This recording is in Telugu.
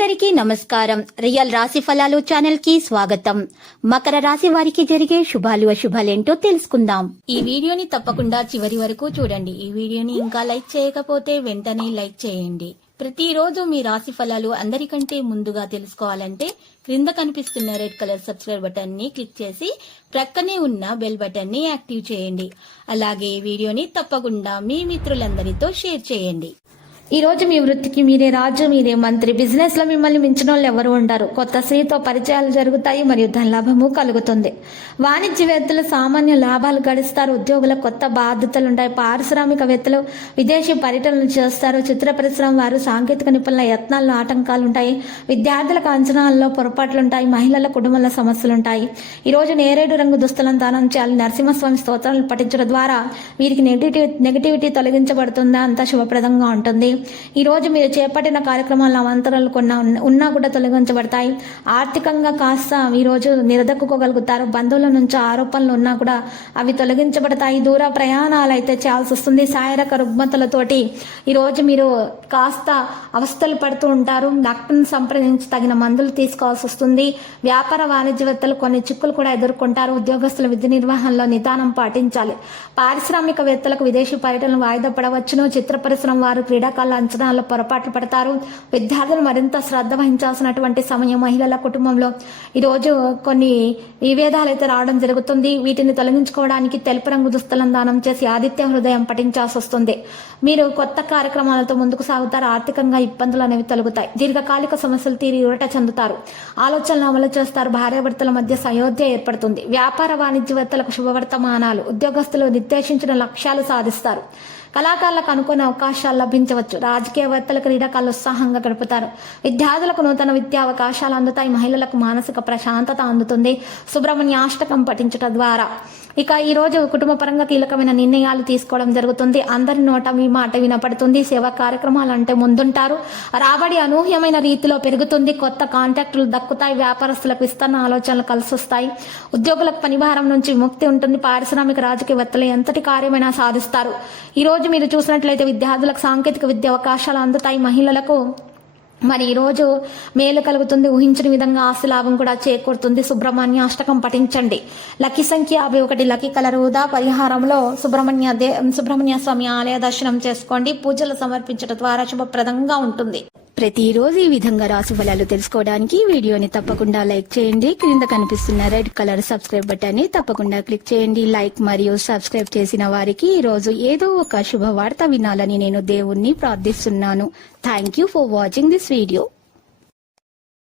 అందరికీ నమస్కారం. రియల్ రాశి ఫలాలు ఛానల్ కి స్వాగతం. మకర రాశి వారికి జరిగే శుభాలు అశుభాలేంటో తెలుసుకుందాం. ఈ వీడియోని తప్పకుండా చివరి వరకు చూడండి. ఈ వీడియోని ఇంకా లైక్ చేయకపోతే వెంటనే లైక్ చేయండి. ప్రతిరోజు మీ రాశి ఫలాలు అందరికంటే ముందుగా తెలుసుకోవాలంటే క్రింద కనిపిస్తున్న రెడ్ కలర్ సబ్స్క్రైబ్ బటన్ ని క్లిక్ చేసి ప్రక్కనే ఉన్న బెల్ బటన్ ని యాక్టివ్ చేయండి. అలాగే ఈ వీడియోని తప్పకుండా మీ మిత్రులందరితో షేర్ చేయండి. ఈ రోజు మీ వృత్తికి మీరే రాజు, మీరే మంత్రి. బిజినెస్ లో మిమ్మల్ని మించిన వాళ్ళు ఎవరు ఉండరు. కొత్త స్త్రీతో పరిచయాలు జరుగుతాయి మరియు ధనలాభము కలుగుతుంది. వాణిజ్యవేత్తలు సామాన్య లాభాలు గడిస్తారు. ఉద్యోగులకు కొత్త బాధ్యతలుంటాయి. పారిశ్రామికవేత్తలు విదేశీ పర్యటనలు చేస్తారు. చిత్ర పరిశ్రమ వారు సాంకేతిక నిపుణుల యత్నాల్లో ఆటంకాలుంటాయి. విద్యార్థులకు అంచనాల్లో పొరపాట్లుంటాయి. మహిళల కుటుంబంలో సమస్యలుంటాయి. ఈ రోజు నేరేడు రంగు దుస్తులను దానం చేయాలి. నరసింహస్వామి స్తోత్రాలను పఠించడం ద్వారా వీరికి నెగటివిటీ తొలగించబడుతుందా అంతా శుభప్రదంగా ఉంటుంది. ఈ రోజు మీరు చేపట్టిన కార్యక్రమాల అవంతరాలు ఉన్నా కూడా తొలగించబడతాయి. ఆర్థికంగా కాస్త ఈ రోజు నిలదొక్కుకోగలుగుతారు. బంధువుల నుంచి ఆరోపణలు ఉన్నా కూడా అవి తొలగించబడతాయి. దూర ప్రయాణాలు అయితే చేయాల్సి వస్తుంది. శారీరక రుగ్మతలతోటి ఈ రోజు మీరు కాస్త అవస్థలు పడుతూ ఉంటారు. డాక్టర్ని సంప్రదించి తగిన మందులు తీసుకోవాల్సి వస్తుంది. వ్యాపార వాణిజ్యవేత్తలు కొన్ని చిక్కులు కూడా ఎదుర్కొంటారు. ఉద్యోగస్తుల విధి నిర్వహణలో నిదానం పాటించాలి. పారిశ్రామికవేత్తలకు విదేశీ పర్యటనలు వాయిదా పడవచ్చును. చిత్ర పరిశ్రమ వారు క్రీడాకారుల అంచనాల్లో పొరపాట్లు పడతారు. విద్యార్థులు మరింత శ్రద్ధ వహించాల్సినటువంటి సమయం. మహిళల కుటుంబంలో ఈరోజు కొన్ని విభేదాలు అయితే రావడం జరుగుతుంది. వీటిని తొలగించుకోవడానికి తెలుపు రంగు దుస్తులను దానం చేసి ఆదిత్య హృదయం పఠించాల్సి వస్తుంది. మీరు కొత్త కార్యక్రమాలతో ముందుకు సాగుతారు. ఆర్థికంగా ఇబ్బందులు అనేవి తొలగుతాయి. దీర్ఘకాలిక సమస్యలు తీరి ఊరట చెందుతారు. ఆలోచనలు అమలు చేస్తారు. భార్యాభర్తల మధ్య సయోధ్య ఏర్పడుతుంది. వ్యాపార వాణిజ్యవేత్తలకు శుభవర్తమానాలు. ఉద్యోగస్తులు నిర్దేశించిన లక్ష్యాలు సాధిస్తారు. కళాకారులకు అనుకునే అవకాశాలు లభించవచ్చు. రాజకీయవేత్తలకు క్రీడాకారులు ఉత్సాహంగా గడుపుతారు. విద్యార్థులకు నూతన విద్యా అవకాశాలు అందుతాయి. మహిళలకు మానసిక ప్రశాంతత అందుతుంది. సుబ్రహ్మణ్య అష్టకం పఠించడం ద్వారా ఇక ఈ రోజు కుటుంబ పరంగా కీలకమైన నిర్ణయాలు తీసుకోవడం జరుగుతుంది. అందరి నోట మీ మాట వినపడుతుంది. సేవా కార్యక్రమాలు అంటే ముందుంటారు. రాబడి అనూహ్యమైన రీతిలో పెరుగుతుంది. కొత్త కాంట్రాక్టులు దక్కుతాయి. వ్యాపారస్తులకు విస్తరణ ఆలోచనలు కలిసొస్తాయి. ఉద్యోగులకు పనిభారం నుంచి విముక్తి ఉంటుంది. పారిశ్రామిక రాజకీయవేత్తలు ఎంతటి కార్యమైనా సాధిస్తారు. ఈ రోజు మీరు చూసినట్లయితే విద్యార్థులకు సాంకేతిక విద్య అవకాశాలు అందుతాయి. మహిళలకు మరి ఈ రోజు మేలు కలుగుతుంది. ఊహించిన విధంగా ఆస్తి లాభం కూడా చేకూరుతుంది. సుబ్రహ్మణ్య అష్టకం పఠించండి. లక్కీ సంఖ్య 51. లక్కీ కలర్ ఊదా. పరిహారంలో సుబ్రహ్మణ్య స్వామి ఆలయ దర్శనం చేసుకోండి. పూజలు సమర్పించడం ద్వారా శుభప్రదంగా ఉంటుంది. ప్రతిరోజు ఈ విధంగా రాశి ఫలాలు తెలుసుకోవడానికి వీడియోని తప్పకుండా లైక్ చేయండి. క్రింద కనిపిస్తున్న రెడ్ కలర్ సబ్స్క్రైబ్ బటన్ ని తప్పకుండా క్లిక్ చేయండి. లైక్ మరియు సబ్స్క్రైబ్ చేసిన వారికి ఈ రోజు ఏదో ఒక శుభవార్త వినాలని నేను దేవుణ్ణి ప్రార్థిస్తున్నాను. Thank you for watching this video.